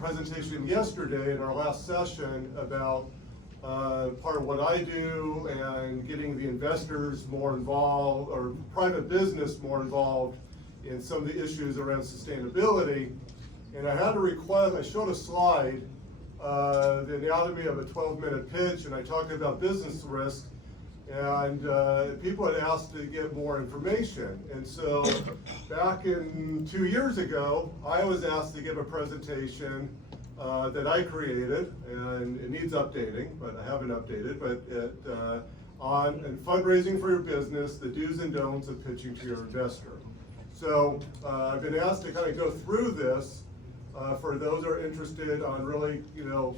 Presentation yesterday in our last session about part of what I do and getting the investors more involved, or private business more involved in some of the issues around sustainability. And I had a request, I showed a slide, the anatomy of a 12-minute pitch, and I talked about business risk, and people had asked to get more information. And so back in 2 years ago, I was asked to give a presentation that I created, and it needs updating, but I haven't updated, but on fundraising for your business, the do's and don'ts of pitching to your investor. So I've been asked to kind of go through this for those who are interested on really,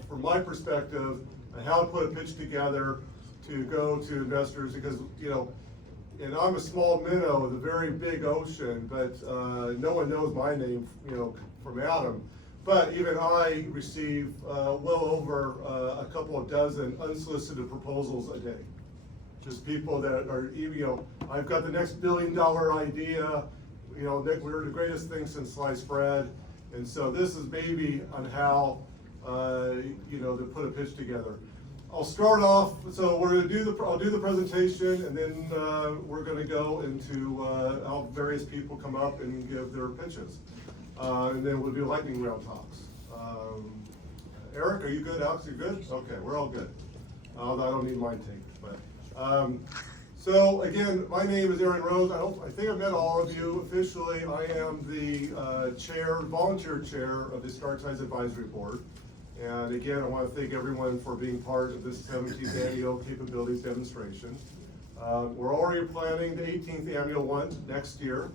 from my perspective, on how to put a pitch together to go to investors, because, and I'm a small minnow with a very big ocean, but no one knows my name, from Adam. But even I receive well over a couple of dozen unsolicited proposals a day. Just people that are, I've got the next $1 billion idea, we're the greatest thing since sliced bread. And so this is maybe on how, to put a pitch together. I'll start off, so we're going to do I'll do the presentation, and then we're going to go into how various people come up and give their pitches. And then we'll do lightning round talks. Eric, are you good? Alex, you good? Okay, we're all good. I don't need mine taken, but. So again, my name is Aaron Rose. I think I've met all of you officially. I am the volunteer chair of the Start Ties Advisory Board. And again, I want to thank everyone for being part of this 17th annual capabilities demonstration. We're already planning the 18th annual one next year.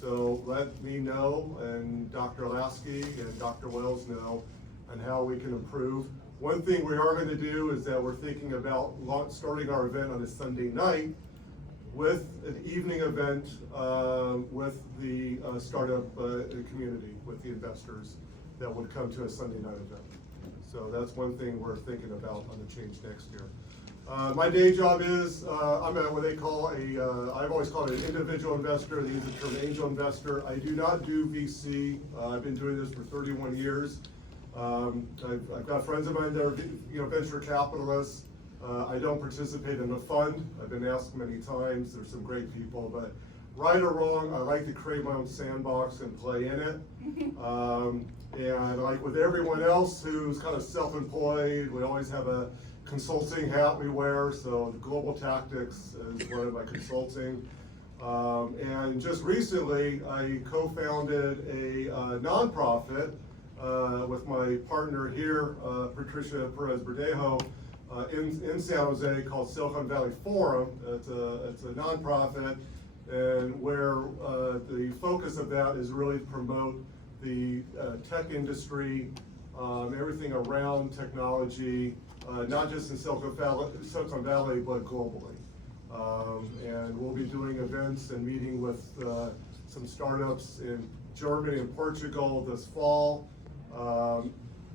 So let me know, and Dr. Lasky and Dr. Wells know, on how we can improve. One thing we are going to do is that we're thinking about starting our event on a Sunday night with an evening event with the startup community, with the investors that would come to a Sunday night event. So that's one thing we're thinking about on the change next year. My day job is, I'm what they call I've always called it an individual investor. They use the term angel investor. I do not do VC. I've been doing this for 31 years. I've got friends of mine that are venture capitalists. I don't participate in a fund. I've been asked many times. There's some great people, but right or wrong, I like to create my own sandbox and play in it. And like with everyone else who's kind of self-employed, we always have a consulting hat we wear. So the Global Tactics is one of my consulting. And just recently, I co-founded a nonprofit with my partner here, Patricia Perez-Verdejo, in San Jose, called Silicon Valley Forum. It's a nonprofit, and where the focus of that is really to promote the tech industry, everything around technology, not just in Silicon Valley, but globally. And we'll be doing events and meeting with some startups in Germany and Portugal this fall.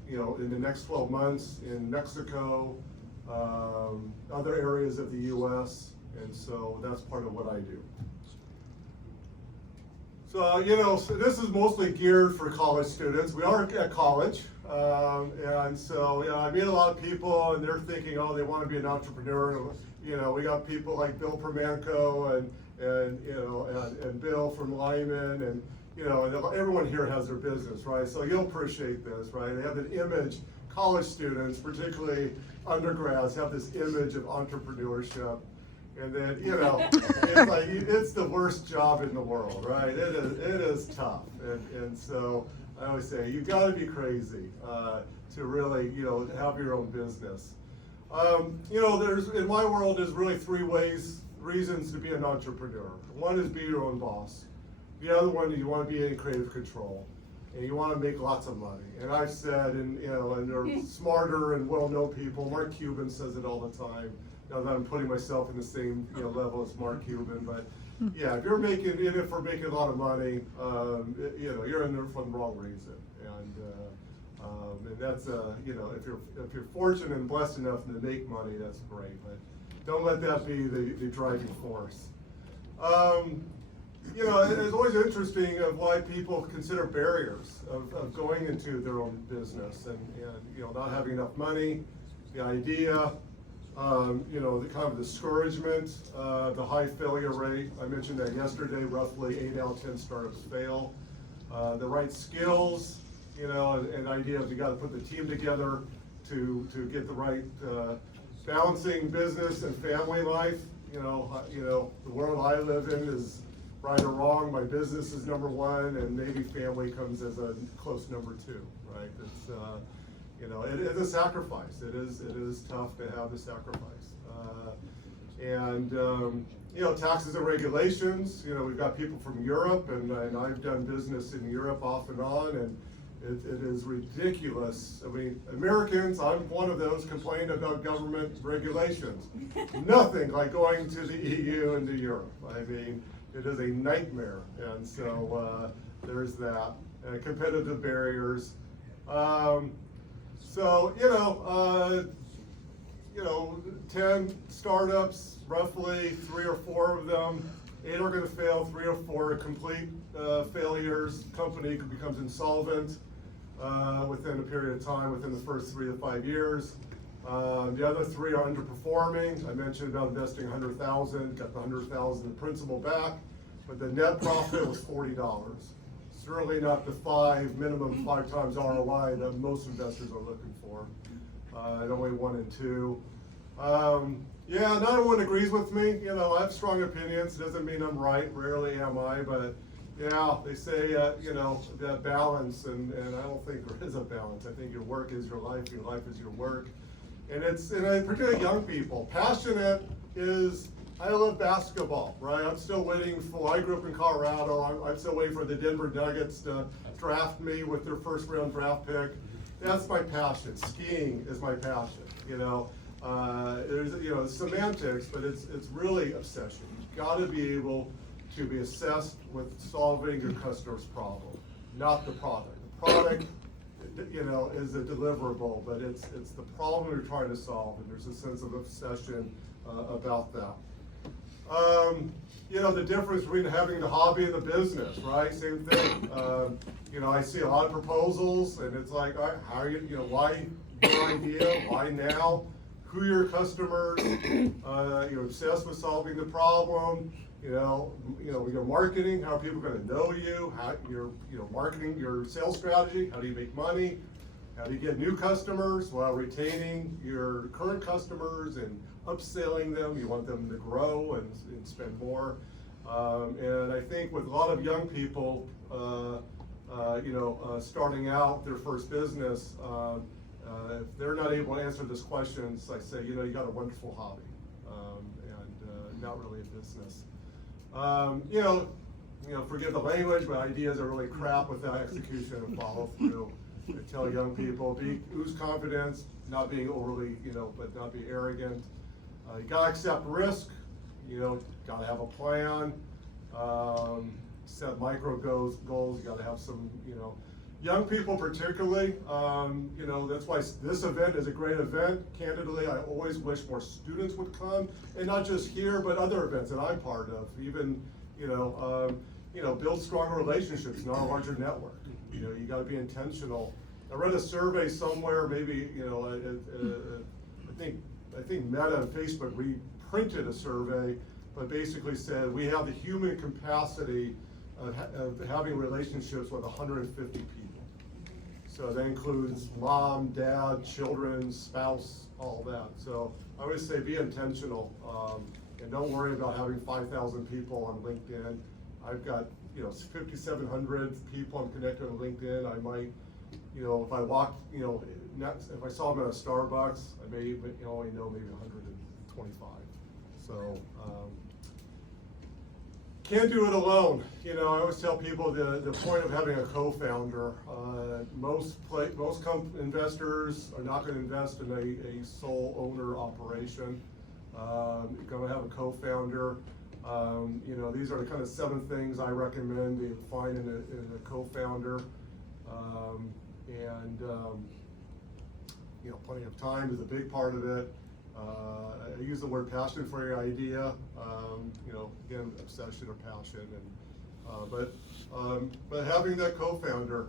In the next 12 months in Mexico, other areas of the U.S., and so that's part of what I do. So, so this is mostly geared for college students. We are at college, and so, I meet a lot of people, and they're thinking, oh, they want to be an entrepreneur. We got people like Bill Permanco and Bill from Lyman, and everyone here has their business, right? So you'll appreciate this, right? They have an image, college students, particularly undergrads, have this image of entrepreneurship. And then, it's like, it's the worst job in the world, right? It is tough. And so I always say, you gotta be crazy to really, have your own business. In my world, there's really three reasons to be an entrepreneur. One is be your own boss. The other one, you want to be in creative control, and you want to make lots of money. And I've said, and they're smarter and well-known people. Mark Cuban says it all the time. Now that I'm putting myself in the same level as Mark Cuban, but yeah, if you're in it for making a lot of money, you're in there for the wrong reason. And that's if you're fortunate and blessed enough to make money, that's great. But don't let that be the driving force. you know, it's always interesting of why people consider barriers of going into their own business and, you know, not having enough money, the idea, you know, the kind of discouragement, the high failure rate. I mentioned that yesterday, roughly 8 out of 10 startups fail. The right skills, you know, and idea of you got to put the team together to get the right balancing business and family life. You know, the world I live in is right or wrong. My business is number one, and maybe family comes as a close number two. Right? It's you know, it is a sacrifice. It is tough to have the sacrifice. You know, taxes and regulations. You know, we've got people from Europe, and I've done business in Europe off and on, and it is ridiculous. I mean, Americans, I'm one of those, complain about government regulations. Nothing like going to the EU and to Europe. I mean, it is a nightmare. And so there's that. Competitive barriers. So, you know, 10 startups, roughly 3 or 4 of them, 8 are going to fail, 3 or 4 are complete failures. Company becomes insolvent within a period of time, within the first 3 to 5 years. The other 3 are underperforming. I mentioned about investing $100,000, got the $100,000 in principal back, but the net profit was $40. Certainly not the minimum 5 times ROI that most investors are looking for. And only 1 and 2. Yeah, not everyone agrees with me. You know, I have strong opinions. Doesn't mean I'm right. Rarely am I, but yeah, they say, you know, that balance, and I don't think there is a balance. I think your work is your life is your work. And particularly young people. Passionate is, I love basketball, right? I'm still waiting I grew up in Colorado. I'm still waiting for the Denver Nuggets to draft me with their first round draft pick. That's my passion. Skiing is my passion, you know. There's, you know, semantics, but it's really obsession. You've got to be able to be assessed with solving your customer's problem, not the product. The product, you know, is a deliverable, but it's the problem you're trying to solve, and there's a sense of obsession about that. You know, the difference between having the hobby and the business, right? Same thing. You know, I see a lot of proposals, and it's like, all right, how are you know, why your idea? Why now? Who are your customers? You're obsessed with solving the problem. You know, your marketing. How are people going to know you? How your marketing, your sales strategy. How do you make money? How do you get new customers while retaining your current customers and upselling them? You want them to grow and spend more. And I think with a lot of young people, starting out their first business, if they're not able to answer this question, I say, you know, you got a wonderful hobby, and not really a business. Forgive the language, but ideas are really crap without execution and follow through. I tell young people, ooze confidence, not being overly, but not be arrogant. You gotta accept risk, gotta have a plan, set micro goals, you gotta have some, young people particularly, that's why this event is a great event. Candidly, I always wish more students would come, and not just here, but other events that I'm part of. Even, build stronger relationships, not a larger network. You gotta be intentional. I read a survey somewhere, maybe, I think Meta and Facebook reprinted a survey, but basically said we have the human capacity of having relationships with 150 people. So that includes mom, dad, children, spouse, all that. So I always say be intentional, and don't worry about having 5,000 people on LinkedIn. I've got 5,700 people I'm connected on LinkedIn. I might, if I walked, if I saw them at a Starbucks, I may only know maybe 125. So can't do it alone. I always tell people the point of having a co-founder. Most investors are not going to invest in a sole owner operation. You're going to have a co-founder. These are the kind of 7 things I recommend you find in a co-founder. Plenty of time is a big part of it. I use the word passion for your idea. Again, obsession or passion, But having that co-founder,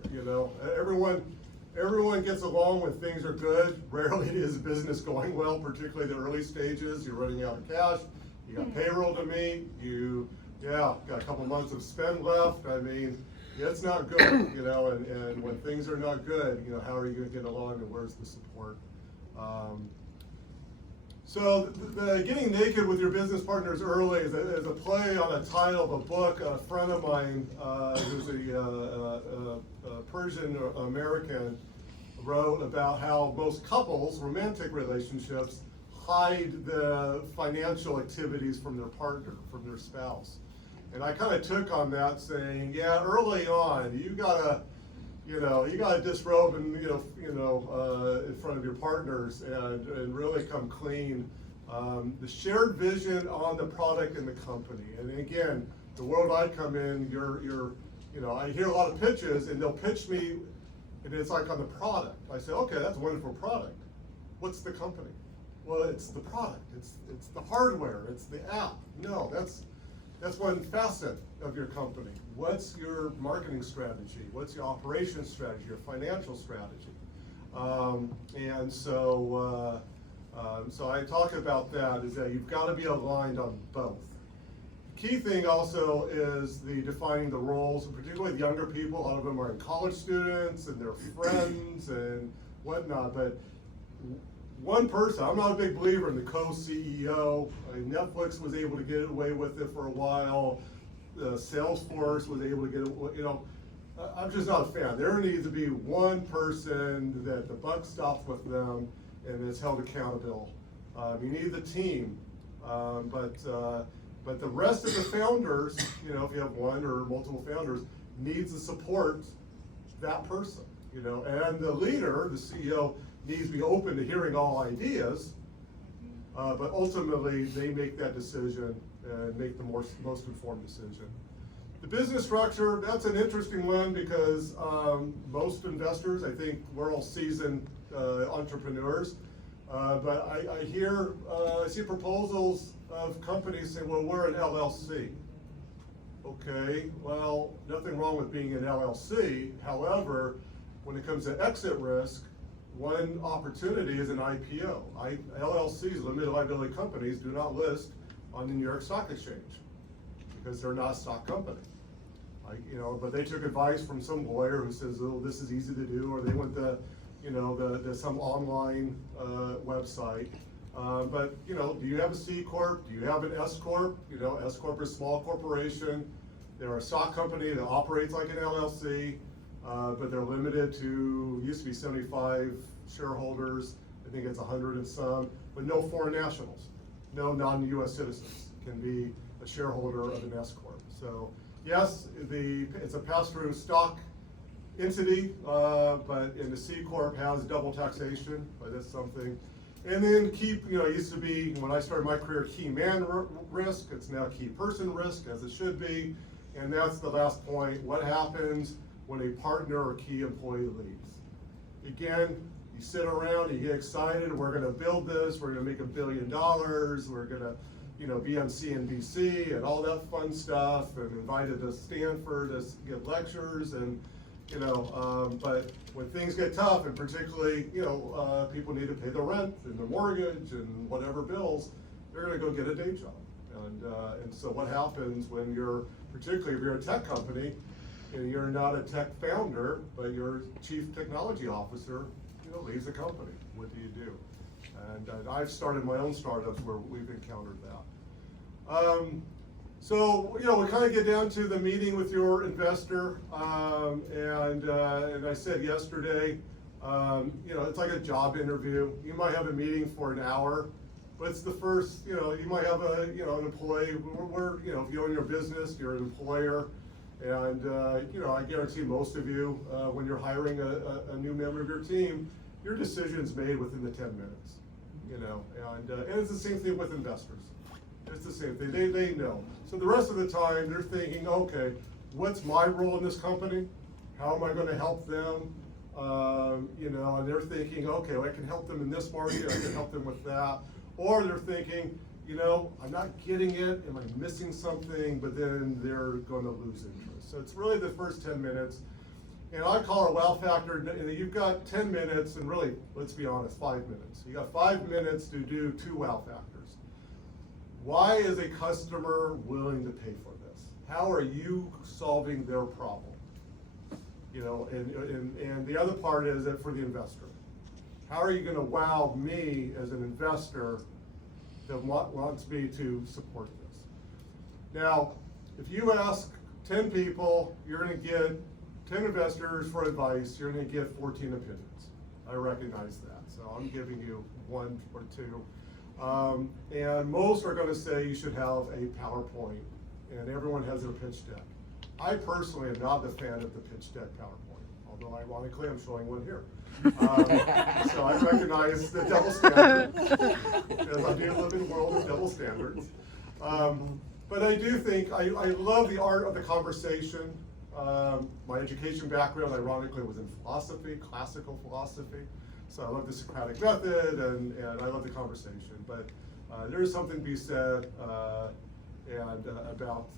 everyone gets along when things are good. Rarely is business going well, particularly the early stages. You're running out of cash. You got payroll to meet. Got a couple months of spend left. I mean, it's not good, and when things are not good, how are you going to get along, and where's the support? So the getting naked with your business partners early is a play on a title of a book. A friend of mine, who's a Persian American, wrote about how most couples, romantic relationships, hide the financial activities from their partner, from their spouse. And I kind of took on that, saying, yeah, early on, you gotta disrobe and in front of your partners and really come clean. The shared vision on the product and the company. And again, the world I come in, I hear a lot of pitches, and they'll pitch me, and it's like on the product. I say, okay, that's a wonderful product. What's the company? Well, it's the product. It's the hardware. It's the app. No, that's one facet of your company. What's your marketing strategy? What's your operations strategy, your financial strategy? So I talk about that, is that you've got to be aligned on both. The key thing also is defining the roles, and particularly with younger people. A lot of them are college students and their friends and whatnot, but one person, I'm not a big believer in the co-CEO. Netflix was able to get away with it for a while. Salesforce was able to get it, I'm just not a fan. There needs to be one person that the buck stops with them and is held accountable. You need the team, but the rest of the founders, if you have one or multiple founders, needs to support that person, and the leader, the CEO, needs to be open to hearing all ideas, but ultimately they make that decision and make the most informed decision. The business structure, that's an interesting one because most investors, I think we're all seasoned entrepreneurs, but I see proposals of companies saying, well, we're an LLC. Okay, well, nothing wrong with being an LLC. However, when it comes to exit risk, one opportunity is an IPO. LLCs, limited liability companies, do not list on the New York Stock Exchange because they're not a stock company. But they took advice from some lawyer who says, "Oh, this is easy to do," or they went to, some online website. But do you have a C corp? Do you have an S corp? S corp is a small corporation. They're a stock company that operates like an LLC. But they're limited to, used to be 75 shareholders, I think it's 100 and some, but no foreign nationals, no non-US citizens can be a shareholder of an S corp. So yes, it's a pass-through stock entity, but the C corp has double taxation, but that's something. And then it used to be, when I started my career, key man risk, it's now key person risk, as it should be. And that's the last point. What happens when a partner or key employee leaves? Again, you sit around, you get excited, we're gonna build this, we're gonna make $1 billion, we're gonna, be on CNBC and all that fun stuff, and invited to Stanford to give lectures, and, but when things get tough, and particularly, people need to pay the rent and the mortgage and whatever bills, they're gonna go get a day job. And so what happens when particularly if you're a tech company, and you're not a tech founder, but you're chief technology officer, leaves the company. What do you do? And I've started my own startups where we've encountered that. So we kind of get down to the meeting with your investor, and I said yesterday, it's like a job interview. You might have a meeting for an hour, but it's the first. You might have an employee. If you own your business, you're an employer. And I guarantee most of you, when you're hiring a new member of your team, your decision's made within the 10 minutes. And it's the same thing with investors. It's the same thing. They know. So the rest of the time, they're thinking, okay, what's my role in this company? How am I going to help them? And they're thinking, okay, well, I can help them in this market. I can help them with that. Or they're thinking, I'm not getting it, am I missing something? But then they're gonna lose interest. So it's really the first 10 minutes. And I call it a wow factor. You've got 10 minutes, and really, let's be honest, 5 minutes. You got 5 minutes to do 2 wow factors. Why is a customer willing to pay for this? How are you solving their problem? And the other part is that for the investor. How are you gonna wow me as an investor that wants me to support this? Now, if you ask 10 people, you're gonna get 10 investors for advice, you're gonna get 14 opinions. I recognize that, so I'm giving you 1 or 2. And most are gonna say you should have a PowerPoint, and everyone has their pitch deck. I personally am not a fan of the pitch deck PowerPoint, although ironically I'm showing one here. So I recognize the double standard, because I do live in a world of double standards. But I do think, I love the art of the conversation. My education background, ironically, was in philosophy, classical philosophy. So I love the Socratic method, and I love the conversation. But there is something to be said about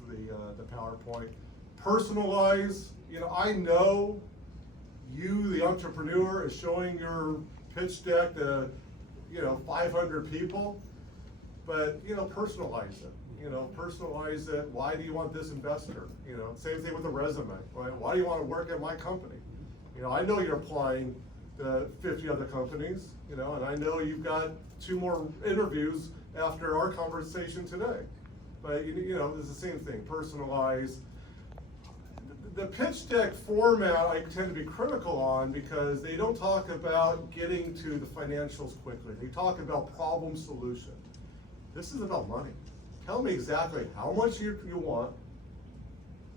the PowerPoint. Personalize, I know you, the entrepreneur, is showing your pitch deck to 500 people, but personalize it. Personalize it. Why do you want this investor? Same thing with the resume. Right? Why do you want to work at my company? I know you're applying to 50 other companies, and I know you've got 2 more interviews after our conversation today. But it's the same thing. Personalize. The pitch deck format I tend to be critical on because they don't talk about getting to the financials quickly. They talk about problem solution. This is about money. Tell me exactly how much you want,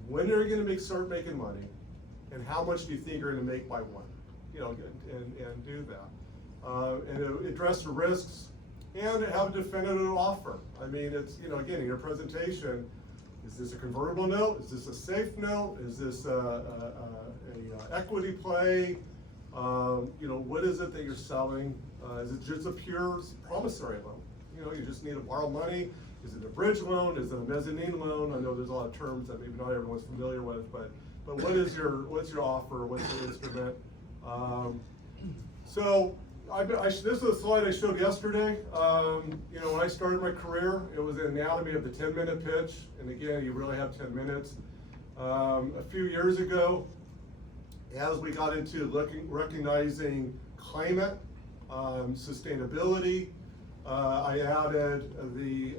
when are you going to start making money, and how much do you think you're going to make by when? And do that. And address the risks and have a definitive offer. I mean, it's, again, in your presentation, is this a convertible note? Is this a safe note? Is this a equity play? What is it that you're selling? Is it just a pure promissory loan? You just need to borrow money. Is it a bridge loan? Is it a mezzanine loan? I know there's a lot of terms that maybe not everyone's familiar with, but what's your offer? What's your instrument? This is a slide I showed yesterday. When I started my career, it was the anatomy of the 10-minute pitch, and again, you really have 10 minutes. A few years ago, as we got into recognizing climate, sustainability, I added the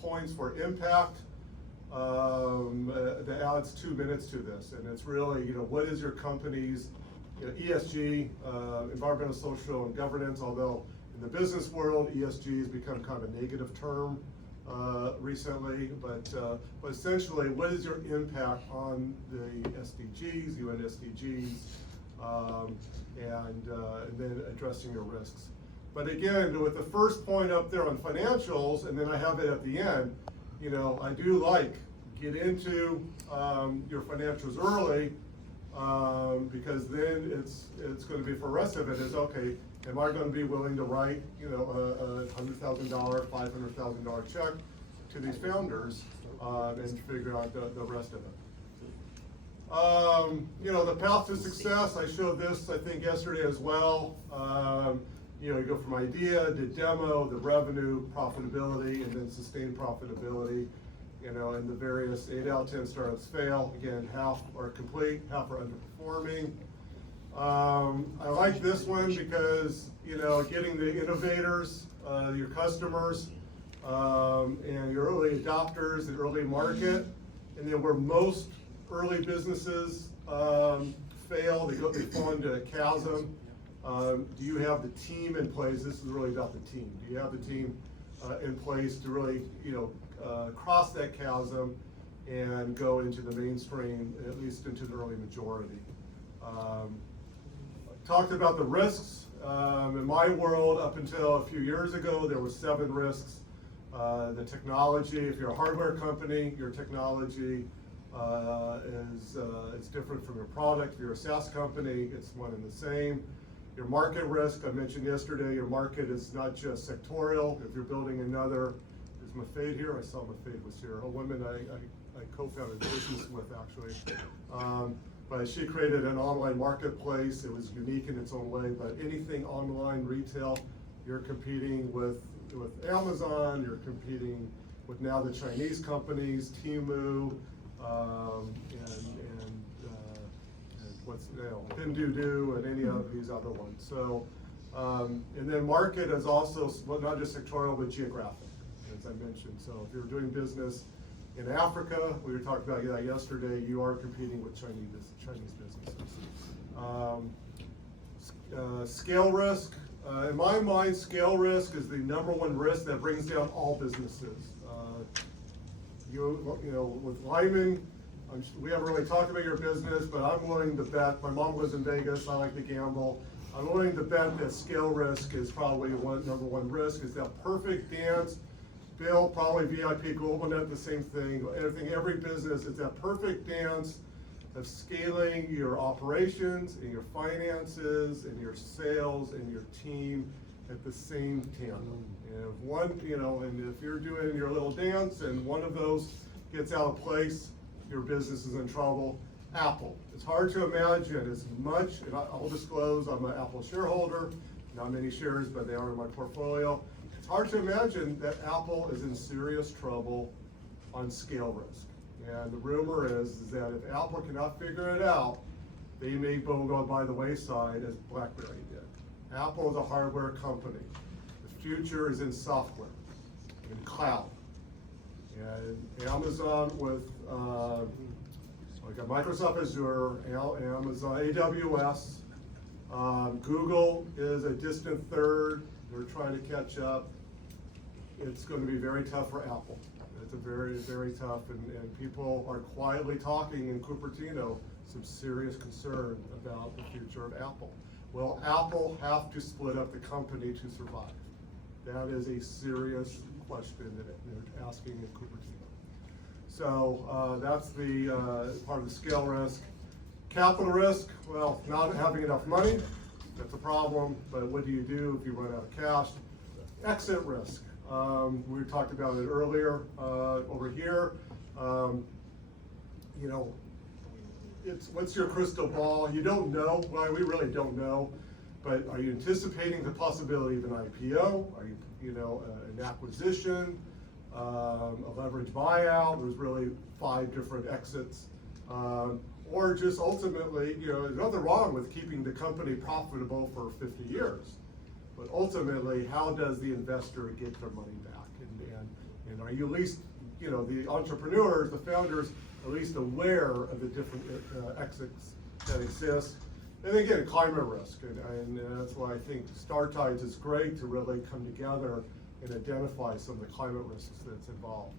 points for impact. That adds 2 minutes to this, and it's really, what is your company's ESG, environmental, social, and governance, although in the business world, ESG has become kind of a negative term recently, but essentially, what is your impact on the SDGs, UN SDGs, and then addressing your risks. But again, with the first point up there on financials, and then I have it at the end, I do get into your financials early, because then it's going to be, for the rest of it is, okay, am I going to be willing to write, a $100,000, $500,000 check to these founders, and figure out the rest of it. The path to success, I showed this, I think, yesterday as well. You go from idea to demo, the revenue, profitability, and then sustained profitability. And the various 8 out of 10 startups fail. Again, half are complete, half are underperforming. I like this one because, getting the innovators, your customers, and your early adopters and early market, and then where most early businesses fail, they fall into a chasm. Do you have the team in place? This is really about the team. Do you have the team in place to really, cross that chasm and go into the mainstream, at least into the early majority? Talked about the risks. In my world, up until a few years ago, there were 7 risks. The technology, if you're a hardware company, your technology is different from your product. If you're a SaaS company, it's one and the same. Your market risk, I mentioned yesterday, your market is not just sectorial. If you're building another, is Mafade here? I saw Mafade was here. A woman I co-founded a business with, actually. But she created an online marketplace. It was unique in its own way, but anything online retail, you're competing with Amazon, you're competing with now the Chinese companies, Temu, and what's, Pinduoduo, and any of these other ones. So, and then market is also, well, not just sectorial, but geographic, as I mentioned. So if you're doing business in Africa, we were talking about that yesterday, you are competing with Chinese businesses. Scale risk. In my mind, scale risk is the #1 risk that brings down all businesses. You know, with Lyman, we haven't really talked about your business, but I'm willing to bet, my mom lives in Vegas, I like to gamble. I'm willing to bet that scale risk is probably #1 risk, is that perfect dance. Bill, probably VIP, GlobalNet, the same thing. Every business is that perfect dance of scaling your operations and your finances and your sales and your team at the same tandem. And if one, you know, and if you're doing your little dance and one of those gets out of place, your business is in trouble. Apple. It's hard to imagine as much, and I'll disclose, I'm an Apple shareholder, not many shares, but they are in my portfolio. It's hard to imagine that Apple is in serious trouble on scale risk. And the rumor is that if Apple cannot figure it out, they may go by the wayside as BlackBerry did. Apple is a hardware company. The future is in software, in cloud. And Amazon with like a Microsoft Azure, Amazon AWS, Google is a distant third. They're trying to catch up. It's going to be very tough for Apple. It's a very, very tough, and people are quietly talking in Cupertino some serious concern about the future of Apple. Will Apple have to split up the company to survive? That is a serious question that they're asking in Cupertino. So that's the part of the scale risk. Capital risk, well, not having enough money, that's a problem, but what do you do if you run out of cash? Exit risk. We talked about it earlier over here. You know, what's your crystal ball? You don't know. Well, we really don't know. But are you anticipating the possibility of an IPO? Are you, an acquisition, a leverage buyout? There's really 5 different exits. Or just ultimately, there's nothing wrong with keeping the company profitable for 50 years. But ultimately, how does the investor get their money back? And are you at least, the entrepreneurs, the founders, at least aware of the different exits that exist? And again, climate risk, and that's why I think Star Tides is great to really come together and identify some of the climate risks that's involved.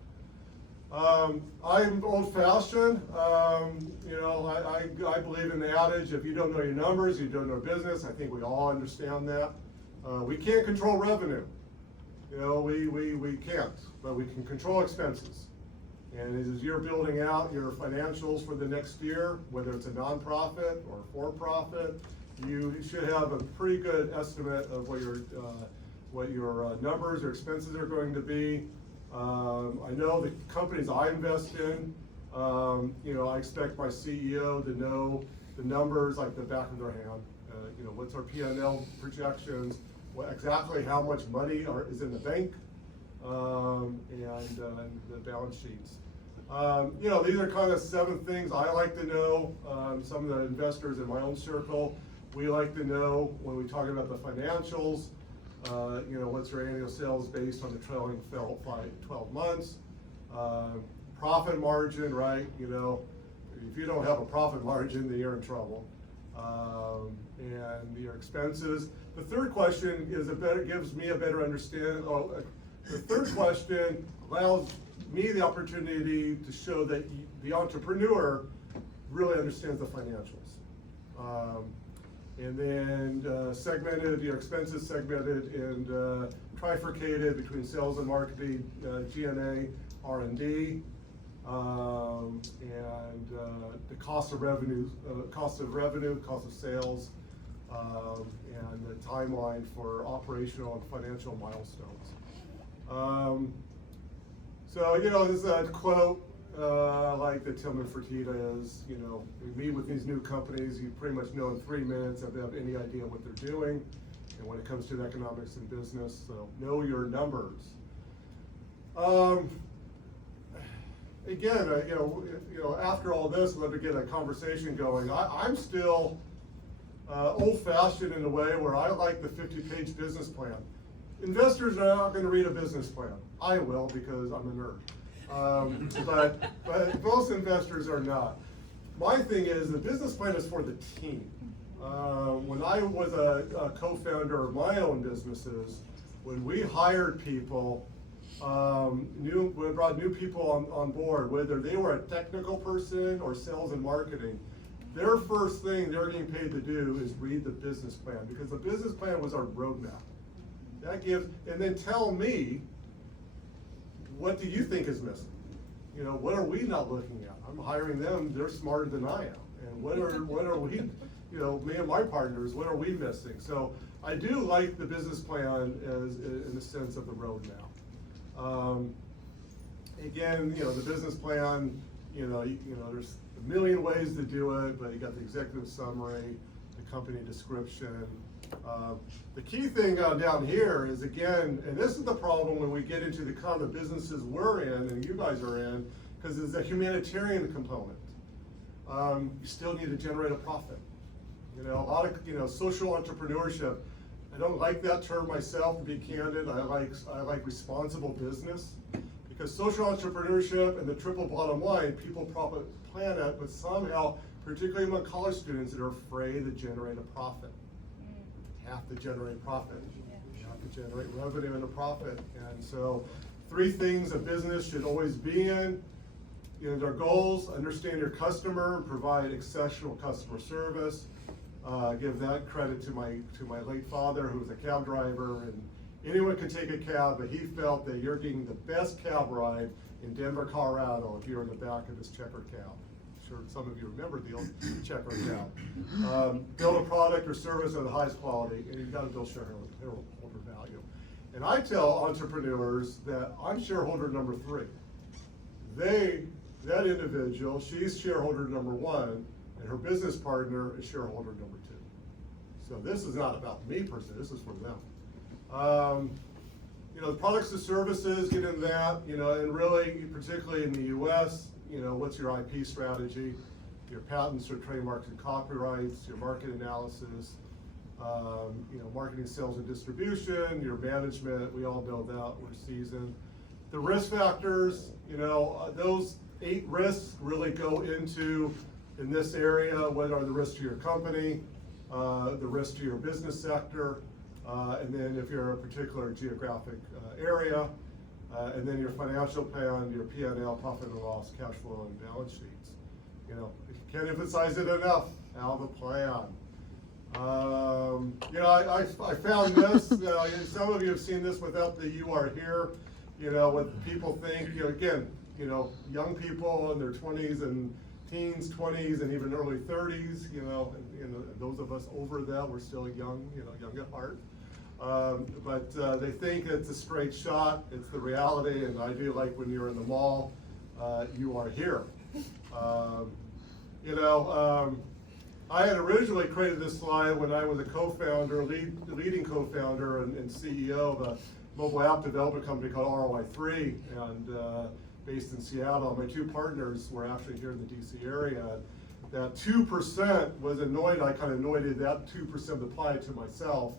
I'm old-fashioned. I believe in the adage, if you don't know your numbers, you don't know business. I think we all understand that. We can't control revenue. We can't, but we can control expenses. And as you're building out your financials for the next year, whether it's a nonprofit or for-profit, you should have a pretty good estimate of what your numbers or expenses are going to be. I know the companies I invest in, I expect my CEO to know the numbers like the back of their hand. What's our P&L projections, exactly how much money is in the bank, and the balance sheets. These are kind of 7 things I like to know. Some of the investors in my own circle, we like to know when we talk about the financials, what's your annual sales based on the trailing 12 months. Profit margin, right? If you don't have a profit margin, then you're in trouble. And your expenses. The third question gives me a better understanding. The third question allows me the opportunity to show that the entrepreneur really understands the financials. And then segmented, your expenses segmented and trifurcated between sales and marketing, G&A, R&D, and the cost of revenue, cost of sales, and the timeline for operational and financial milestones. So, this is a quote like that Tillman Fertitta is, we meet with these new companies, you pretty much know in 3 minutes if they have any idea what they're doing. And when it comes to economics and business, so know your numbers. Again, after all this, let me get a conversation going. I'm still old-fashioned in a way where I like the 50-page business plan. Investors are not going to read a business plan. I will because I'm a nerd. But most investors are not. My thing is the business plan is for the team. When I was a co-founder of my own businesses, when we hired people, we brought new people on board, whether they were a technical person or sales and marketing, their first thing they're getting paid to do is read the business plan, because the business plan was our roadmap. That gives, and then tell me, what do you think is missing? What are we not looking at? I'm hiring them, they're smarter than I am. And what are we, me and my partners, what are we missing? So I do like the business plan as in the sense of the roadmap. Again, the business plan, there's a million ways to do it, but you got the executive summary, the company description. The key thing down here is, again, and this is the problem when we get into the kind of businesses we're in and you guys are in, because it's a humanitarian component. You still need to generate a profit. A lot of social entrepreneurship. I don't like that term myself, to be candid. I like responsible business, because social entrepreneurship and the triple bottom line, people probably plan it, but somehow, particularly among college students, that are afraid to generate a profit. You have to generate profit. You have to generate revenue and a profit. And so 3 things a business should always be in. Their goals: understand your customer and provide exceptional customer service. Give that credit to my late father, who was a cab driver, and anyone can take a cab, but he felt that you're getting the best cab ride in Denver, Colorado, if you're in the back of this checker cab. I'm sure some of you remember the old checker cab. Build a product or service of the highest quality, and you've got to build shareholder value. And I tell entrepreneurs that I'm shareholder number 3. That individual, she's shareholder number 1, and her business partner is shareholder number 2. So this is not about me per se, this is for them. The products and services, get into that, and really, particularly in the US, what's your IP strategy, your patents or trademarks and copyrights, your market analysis, marketing, sales, and distribution, your management, we all know that, we're seasoned. The risk factors, those 8 risks really go into, in this area, what are the risks to your company, the risks to your business sector, and then if you're a particular geographic area, and then your financial plan, your P&L, profit and loss, cash flow, and balance sheets. Can't emphasize it enough, have a plan. I found this, some of you have seen this without the "you are here," what people think, again, young people in their 20s and teens, 20s, and even early 30s, and those of us over that, we're still young, young at heart. But they think it's a straight shot, it's the reality, and I do like when you're in the mall, you are here. I had originally created this slide when I was a co-founder, leading co-founder and CEO of a mobile app development company called ROI3, and based in Seattle. My 2 partners were actually here in the DC area. That 2% was annoyed. I kind of anointed that 2% of the pie to myself,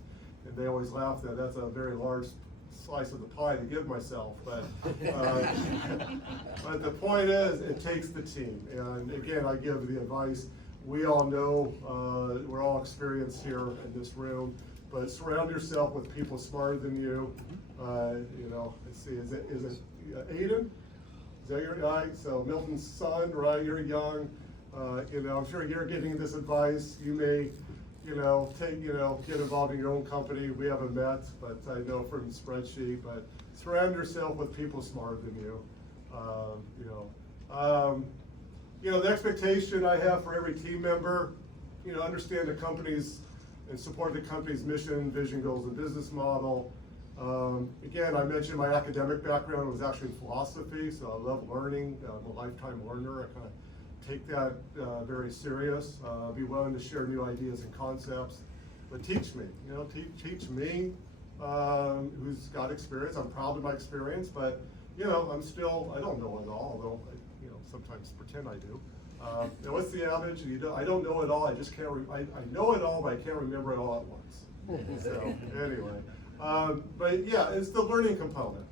and they always laugh that that's a very large slice of the pie to give myself. But but the point is, it takes the team. And again, I give the advice. We all know, we're all experienced here in this room, but surround yourself with people smarter than you. Let's see, is it Aiden? Is that your guy? So Milton's son, right? You're young. I'm sure you're getting this advice. You may, get involved in your own company. We haven't met, but I know from the spreadsheet. But surround yourself with people smarter than you. The expectation I have for every team member, understand the company's and support the company's mission, vision, goals, and business model. Again, I mentioned my academic background was actually in philosophy, so I love learning. I'm a lifetime learner. I kind of take that very serious. Be willing to share new ideas and concepts, but teach me, teach me who's got experience. I'm proud of my experience, but I don't know it all, although I sometimes pretend I do. What's the adage? I don't know it all. I just can't. I know it all, but I can't remember it all at once. So anyway, but yeah, it's the learning component.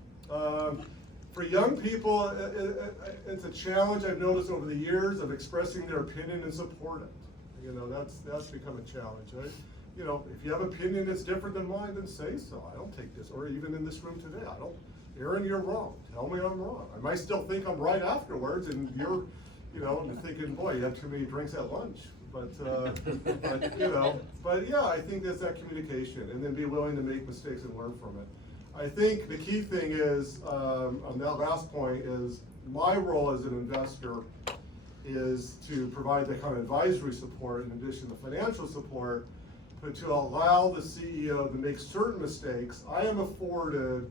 For young people, it's a challenge I've noticed over the years of expressing their opinion and support it. That's become a challenge. Right? If you have an opinion that's different than mine, then say so. I don't take this, or even in this room today, I don't. Aaron, you're wrong. Tell me I'm wrong. I might still think I'm right afterwards, and you're thinking, boy, you had too many drinks at lunch. But yeah, I think that's that communication, and then be willing to make mistakes and learn from it. I think the key thing is, on that last point, is my role as an investor is to provide the kind of advisory support in addition to financial support, but to allow the CEO to make certain mistakes. I am afforded,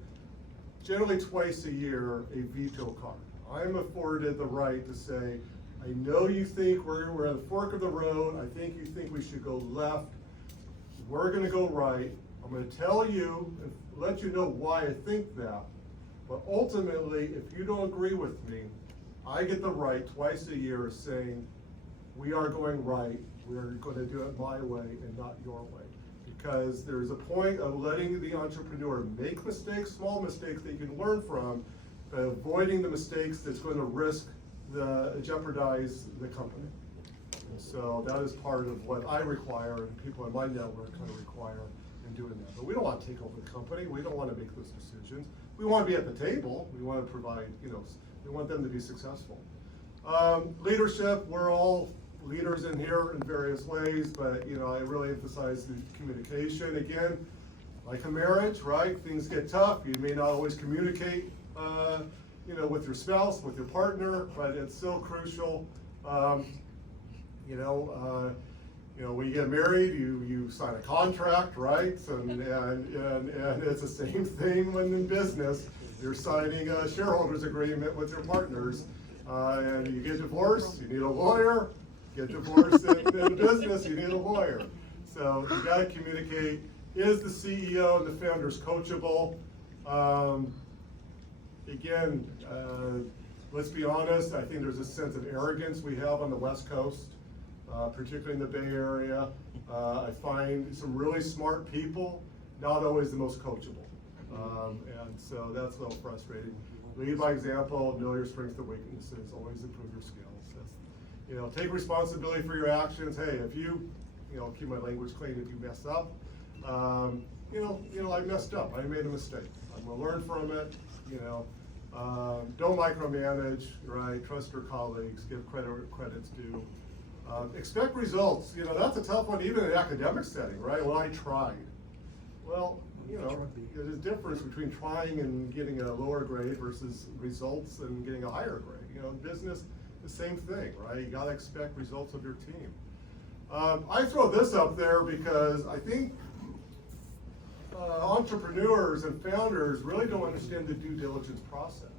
generally twice a year, a veto card. I am afforded the right to say, I know you think we're at the fork of the road. I think you think we should go left. We're going to go right. I'm going to tell you and let you know why I think that. But ultimately, if you don't agree with me, I get the right twice a year of saying, we are going right. We're going to do it my way and not your way. Because there's a point of letting the entrepreneur make mistakes, small mistakes that you can learn from, but avoiding the mistakes that's going to jeopardize the company. And so that is part of what I require and people in my network kind of require in doing that. But we don't want to take over the company. We don't want to make those decisions. We want to be at the table. We want to provide, we want them to be successful. Leadership, we're all leaders in here in various ways, but I really emphasize the communication. Again, like a marriage, right? Things get tough. You may not always communicate, with your spouse, with your partner, but it's so crucial. When you get married, you sign a contract, right? And it's the same thing when in business. You're signing a shareholders agreement with your partners, and you get divorced, you need a lawyer. Get divorced in business, you need a lawyer. So you got to communicate. Is the CEO and the founders coachable? Again, let's be honest, I think there's a sense of arrogance we have on the West Coast, particularly in the Bay Area. I find some really smart people, not always the most coachable. And so that's a little frustrating. Lead by example, know your strengths and weaknesses, always improve your skills. Take responsibility for your actions. Hey, if you, keep my language clean, if you mess up, I messed up. I made a mistake. I'm gonna learn from it. Don't micromanage, right? Trust your colleagues. Give credit where credit's due. Expect results. That's a tough one, even in an academic setting, right? Well, I tried. Well, there's a difference between trying and getting a lower grade versus results and getting a higher grade. In business, the same thing, right? You gotta expect results of your team. I throw this up there because I think entrepreneurs and founders really don't understand the due diligence process.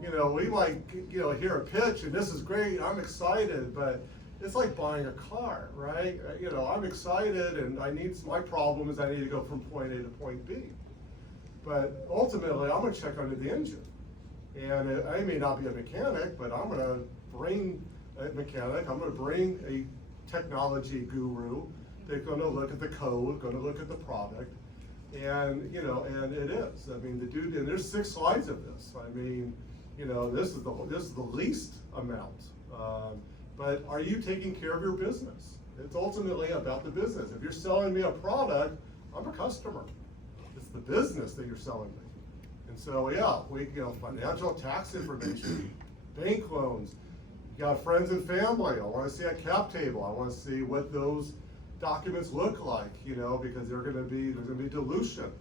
We might, hear a pitch and this is great, I'm excited, but it's like buying a car, right? I'm excited and my problem is I need to go from point A to point B. But ultimately, I'm gonna check under the engine. And I may not be a mechanic, but I'm gonna bring a mechanic, I'm gonna bring a technology guru. They're gonna look at the code, gonna look at the product. And, and it is. I mean, and there's 6 slides of this. I mean, this is the least amount. But are you taking care of your business? It's ultimately about the business. If you're selling me a product, I'm a customer. It's the business that you're selling me. And so, yeah, financial tax information, bank loans, you got friends and family. I want to see a cap table. I want to see what those documents look like, because there's going to be dilution.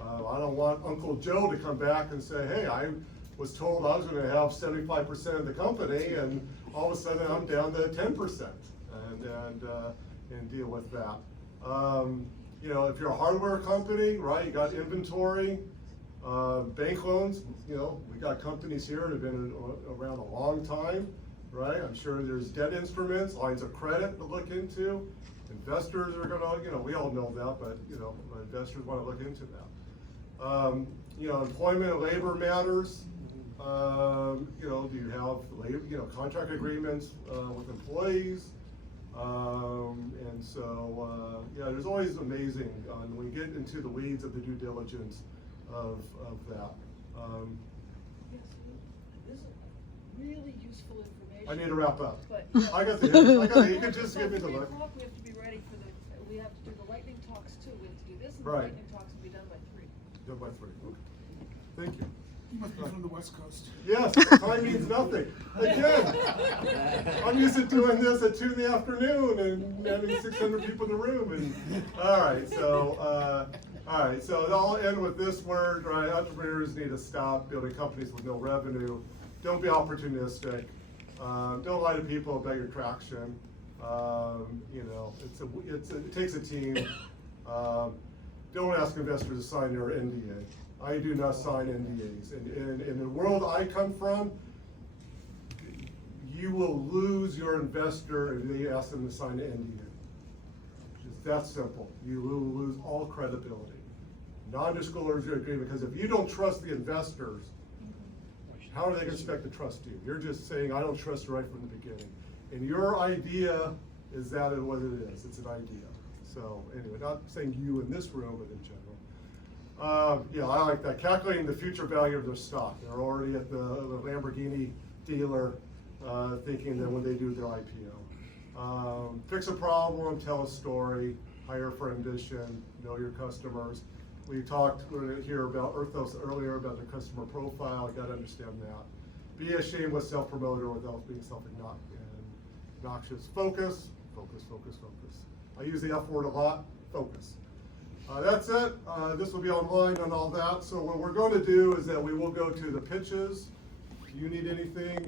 I don't want Uncle Joe to come back and say, hey, I was told I was going to have 75% of the company, and all of a sudden I'm down to 10%, and deal with that. You know, if you're a hardware company, right, you got inventory, bank loans. You know, we got companies here that have been around a long time, right? I'm sure there's debt instruments, lines of credit to look into. Investors are gonna, you know, we all know that, but, you know, investors wanna look into that. You know, employment and labor matters. You know, do you have labor, you know, contract agreements with employees? And so, yeah, there's always amazing, when you get into the weeds of the due diligence of that. Yes, this is really useful information. I need to wrap up. But, I got the hint, you can just So give me the 3 look. o'clock, we have to be ready for we have to do the lightning talks too. We have to do this, and the Right. lightning talks will be done by 3. Done by 3, okay. Thank you. You must be from the West Coast. Yes, time means nothing. Again, I'm used to doing this at 2 in the afternoon and having 600 people in the room. And all right, so I'll end with this word, right? Entrepreneurs need to stop building companies with no revenue. Don't be opportunistic. Don't lie to people about your traction. You know, it takes a team. Don't ask investors to sign their NDA. I do not sign NDAs. And in the world I come from, you will lose your investor if they ask them to sign an NDA. It's that simple. You will lose all credibility. Non-disclosure agreement, because if you don't trust the investors, how are they going to expect to trust you? You're just saying, I don't trust you right from the beginning. And your idea is that what it is. It's an idea. So anyway, not saying you in this room, but in general. Yeah, I like that. Calculating the future value of their stock. They're already at the Lamborghini dealer thinking that when they do their IPO. Fix a problem, tell a story, hire for ambition, know your customers. We talked here about Earthos earlier about the customer profile. You got to understand that. Be a shameless self-promoter without being self-obnoxious. Focus, focus, focus, focus. I use the F word a lot, focus. That's it. This will be online and all that. So what we're going to do is that we will go to the pitches. If you need anything,